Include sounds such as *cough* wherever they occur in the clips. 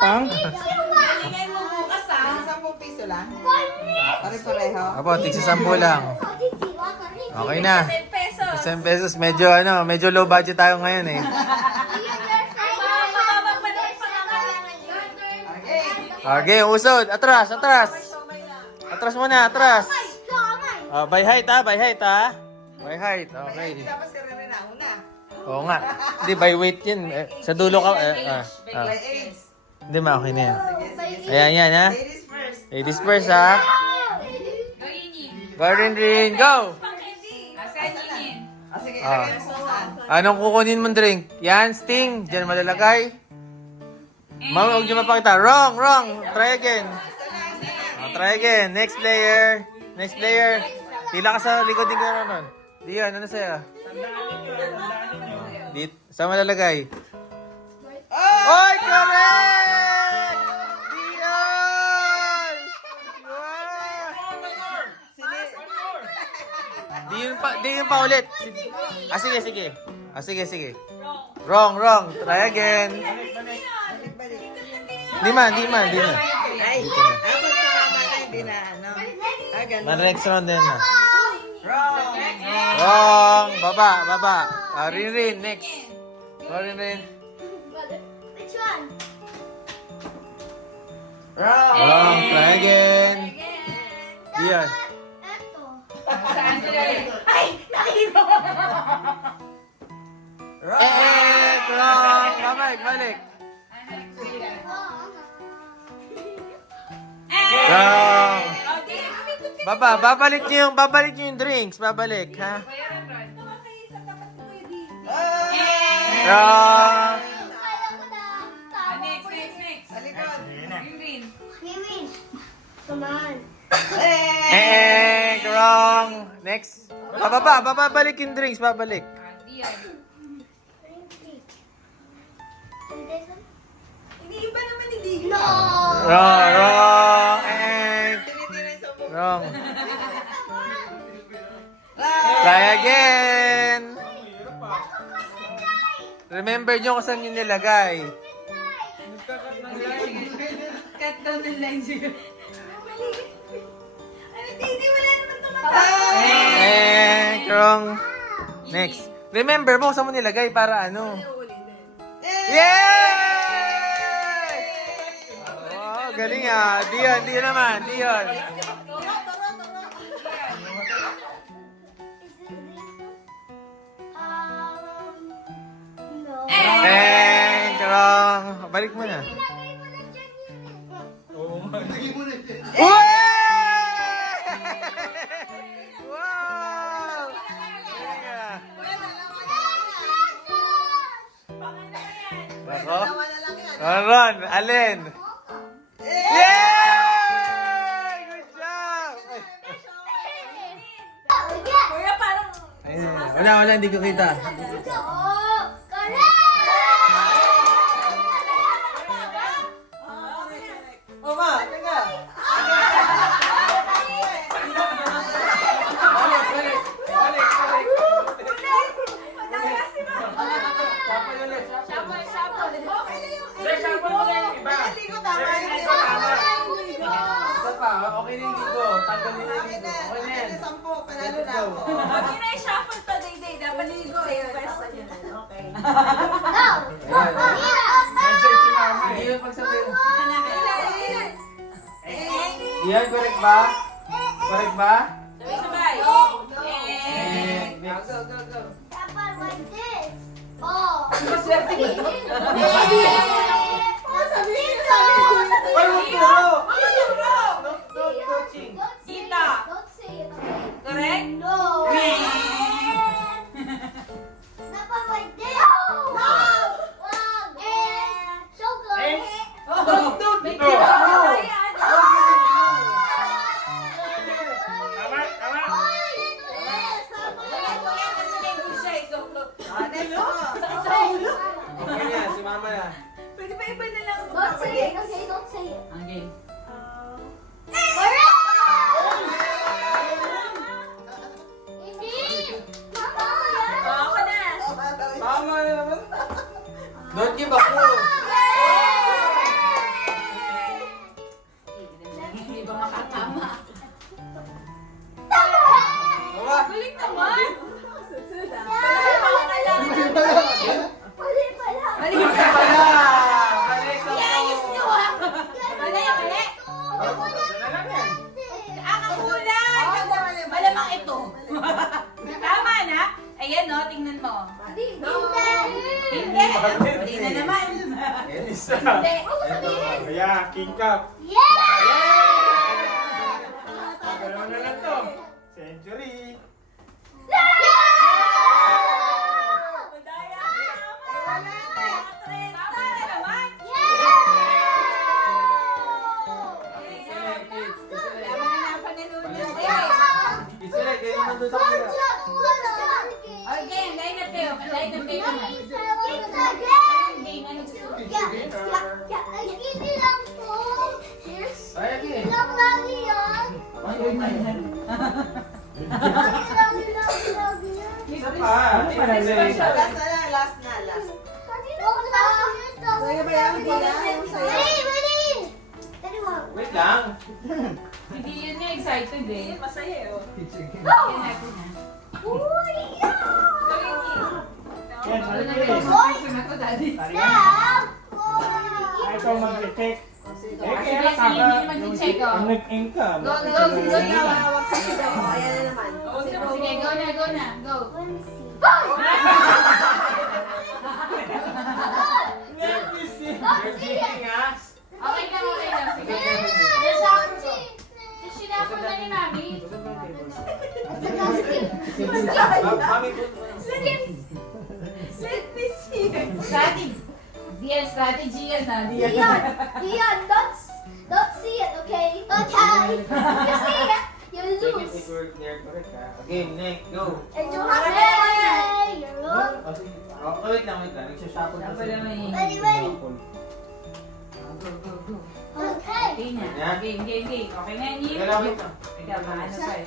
Pang? Tingnan mo bukas ah. 10 piso lang. Pare-pareho. Apo, tigsa sampu lang. Okay na. 10 pesos. 10 pesos, medyo ano, medyo low budget tayo ngayon eh. Okay. Usod. Atras, atras. Atras muna, atras. Ah, by height ha, by height ha. By height, okay. Tapos Oo nga. Hindi, by weight yun. Eh, sa dulo ka, eh, ah, ah. By age. Hindi ma, okay na yan. Sige. Ayan, yan ha. Ladies first. Ladies first ha. Gordon Rin, go! Asan yun? Ah, sige, Ah. ilagay mo saan. Anong kukunin mong drink? Yan, Sting. Diyan malalagay. Ma'am, huwag niyo mapakita. Wrong, wrong. Try again. Oh, try again. Next player. Next player. Pila ka sa likod din ka nun. Diyan, ano sa'yo? Saan malalagay? Oy, correct! Diyan! Wow! Di yun pa, di yun pa ulit. Ah, sige, sige. Ah, sige, sige. Wrong, wrong. Try again. Di man, di man, di man. Ay, ako tumama na hindi na ano. Ah, ganun. Na next round din na. Wrong. Wrong. Baba, baba. Ah, rin, rin. Next. Oh, rin. Which one? Wrong. Wrong. Try again. Diyan. Eto. Saan sila rin? Ay! Nakita ko! Wrong. Eh, wrong. Balik, balik. Wrong. Okay. Baba, babalik niyo yung, babalik niyo yung drinks. Babalik, ha? Wrong. Kaya ko na. Ah, Next, next, next. Sa likod. Green, green. On. Eh. Wrong. Next. Bababa, babalik yung drinks. Babalik. Diyan. Iniiba naman hindi. No. Wrong, wrong. Eh. Wrong. Try again. Remember nyo kung saan nyo nilagay. Cut down the line siya. Ano, hindi, wala naman. Eh, wrong. Next. Remember mo kung saan mo nilagay para ano. Yay! Oh, galing ah. Diyon, diyon naman. Diyon. Balik mo na. Ilagay mo na dyan. Uy! Wow! Ako? Ron, alin? Yay! Good job! Kuya, parang... Ayun, wala, wala, hindi ko kita. Okay. Go! Ayan. Yes! Hindi yun pagsabihin. Ilan, ilan? Yan, correct ba? Correct ba? Sabay. Eh, Eh. next. Dapat like this. Oh. Maswerte ko to. Oh, sabi ko. Ay, wag Ang kulang! Malamang ito. *laughs* Tama na? Ayan no, tingnan mo. Hindi. Hindi na naman. Hindi. Kaya, King Cup. Galaw Kaya ba yan? Ready, one. Wait lang. Hindi yun nga excited eh. Masaya eh. oh. Yan natin na. Uy, yan, Ano na Century. yung question ako, daddy? Stop. Ay, ikaw mag-check. Eh, Sige, kaya sige, nakaka... hindi naman check oh. Ang nag-ink ka. Go, go, go, go. Ayan na naman. Sige, go na, go na. Go. Dion, Dion, don't, don't see it, okay? Okay. *laughs* You see it, you lose. Game, next, go. And you have to play. You're wrong. Oh, wait lang, wait lang. Nagsashuffle kasi. Ready, ready. Go, go, go. Okay. Okay na. Game, game, game. Okay na yun. Teka lang, wait lang. Teka, maano pa eh.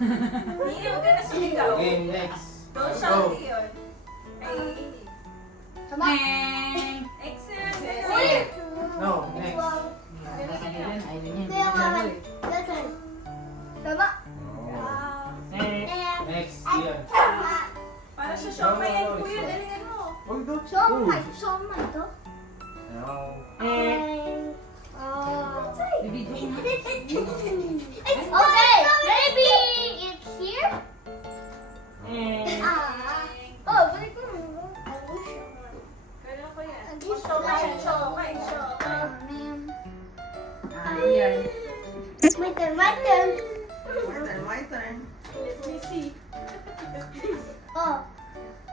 *laughs* Hindi, huwag ka na sumigaw. Game, next. Don't shout yun. Ay, Come on. Neng. No, next. Tama. Next. Next, tama. Para sa pa yan, kuya. Galingan mo. Show me, show me to. No. And, Ah, yan. My turn, my turn. My turn, my turn. Let me see. Oh,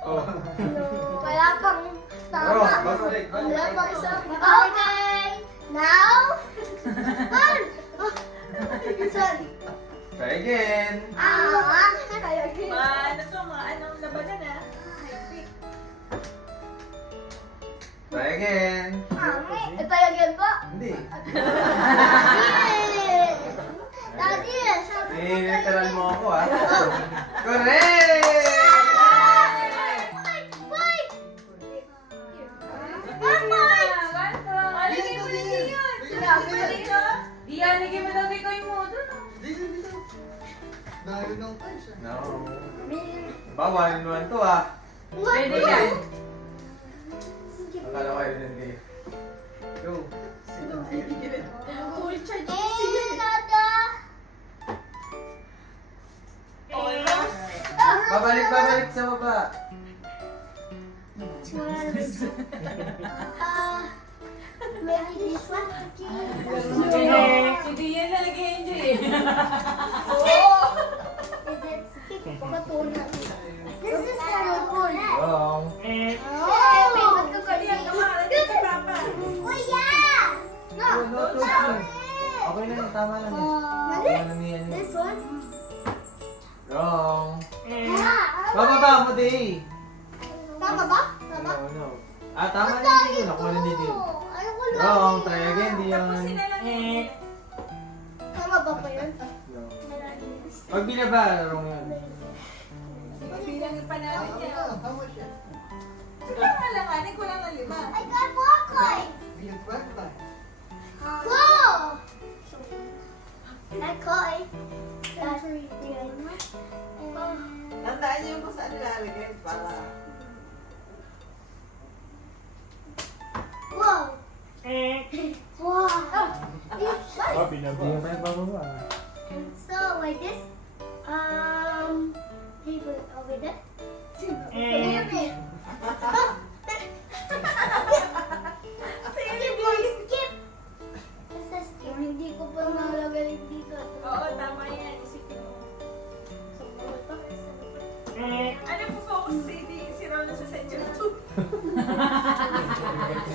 Oh. no. Wala pang tama. babalik, Wala pang isang. Okay. Now. One. Oh. Sorry. Try again. Ah. Kaya again. Ma, ano to, mga anong labanan Try again. Mami, ito again po. Hindi. Daddy, sabi ko Eh, literal again. mo ako, ha? Correct! Mo mo yung mo doon. No. Bawal naman to, ha? Pwede yan. Na tama lang yun. Mali. Tama na yan. This one? Wrong. Ah, Bababa mo, Day. Tama ba? Tama? No, no. Ah, tama na hindi ko. Nakuha na. Ayoko lang. Wrong. Try again, Dion. Na yun. Tama ba pa yun? No. Pag binaba, wrong yun. Bilang yung panalo niya. Ikaw nga lang, anin ko lang ng lima. I got four coins. Cool. I coin. That's Tandaan niyo kung saan nilalagay para... Wow. Wow. Oh, binaba. Hindi pa yung pababa. So, like this. Um, he put it over there. *laughs* Rona sa section 2?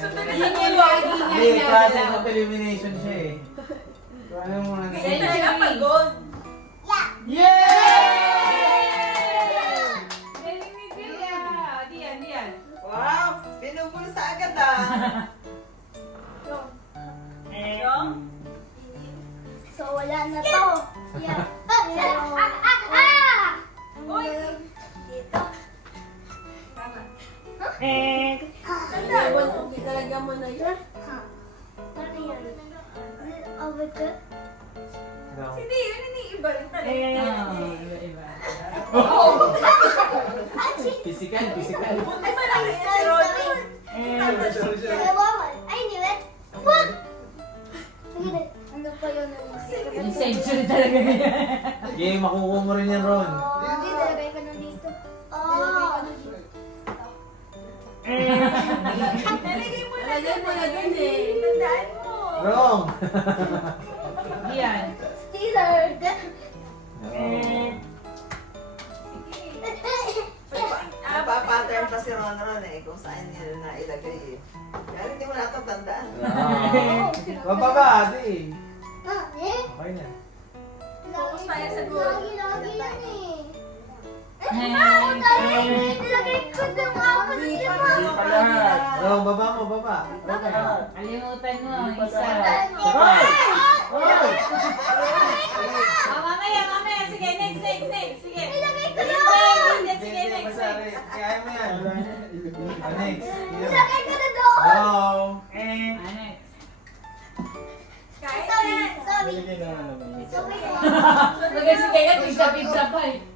Sundan na sa Yun yung lagi niya Hindi, process ginagawa. of elimination siya eh. Ano mo na Kasi talaga pag gold. Yeah. Galing ni Julia. Diyan, diyan. Wow! Binubulsa agad ah. Yung? So, wala na to. Yeah. Ah, ah, ah, ah! Uy! Tanda, Ilalagyan mo na yun. Huh. Ano yan? Over there? No. Hindi, yun iniiba rin talaga. Oo, iba-iba. Physical, physical. Buti malaki yan si Sorry, Rona. sorry. Dalawa. I knew it. What? Ano pa yun? Yung century talaga niya. Game, makukuha mo rin yan, Ron. Hindi, Nalagay mo na Nalagay mo na dun eh. Tandaan mo. Wrong. Diyan. Steeler. Ah, Napapattern pa si Ron Ron eh, kung saan niya na ilagay eh. Kaya hindi mo natatandaan. Ah. Bababa, di. Ah, eh? Okay na. Focus tayo sa goal. Lagi, lagi yan eh. Eh, ah, dali. Nilagay ko ng apat na lima. Hindi pa Wrong, baba mo, baba. Okay. Kalimutan mo, isa. Hoy! Hoy! Ah, mamaya, mamaya. Sige, next, next, next. Sige. Nilagay ko hindi. Sige, next, next. Kaya mo yan. Ah, Next. Here. Nilagay ko na doon. Wrong. Ah, next. Kahit Sorry, yan. sorry. Bigyan na nga naman. Sorry. *laughs* Lagay si Kaya, pizza-pizza pa eh. Next.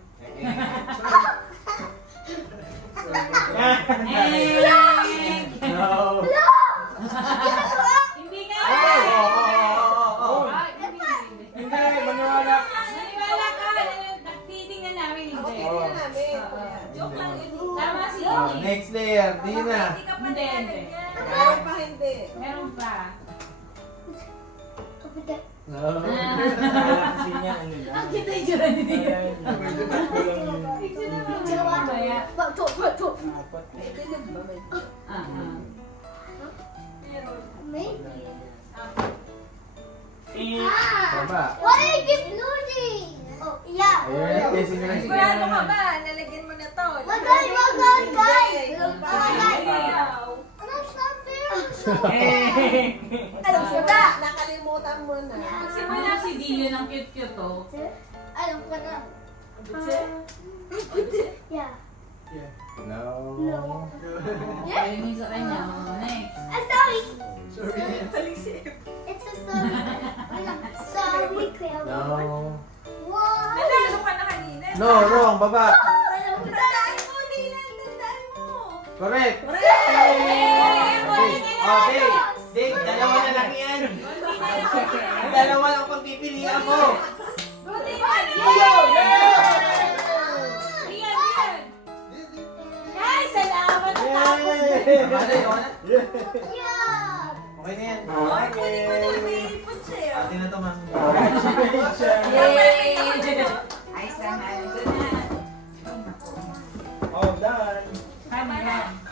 Ang kita yung tsura ni Nia. Medyo tatlo lang yun. Dalawa. Kaya, Bato, bato. Apat. May dilim ba? Ah, ah. Maybe. Eh, Ah! Baba. Why do you keep losing? Oh, yeah. Ayun, guessing na lang. Sigurado ka ba? Lalagyan mo na to. Wagay, wagay, guys. Wagay. Wagay. Ayaw. Ano, stop there. Alam ko na, nakalimutan mo na. Magsimula si Dio ng cute-cute oh. Alam ko na. Yeah. No. No. *laughs* Yeah? Ayaw mo sa kanya. oh. Next. I'm sorry. Talisip. It's a sorry. Alam, sorry. No. What? Nanalo ka na kanina. No, wrong, baba. *laughs* Correct. Correct. Okay. Oh, Dave. Dave, dalawa na lang yan. dalawa lang kung pipili ako. Leo! Okay na yan. Atin na to, ma'am. Congratulations! Yay! Ay, sanay. All done. 拜拜。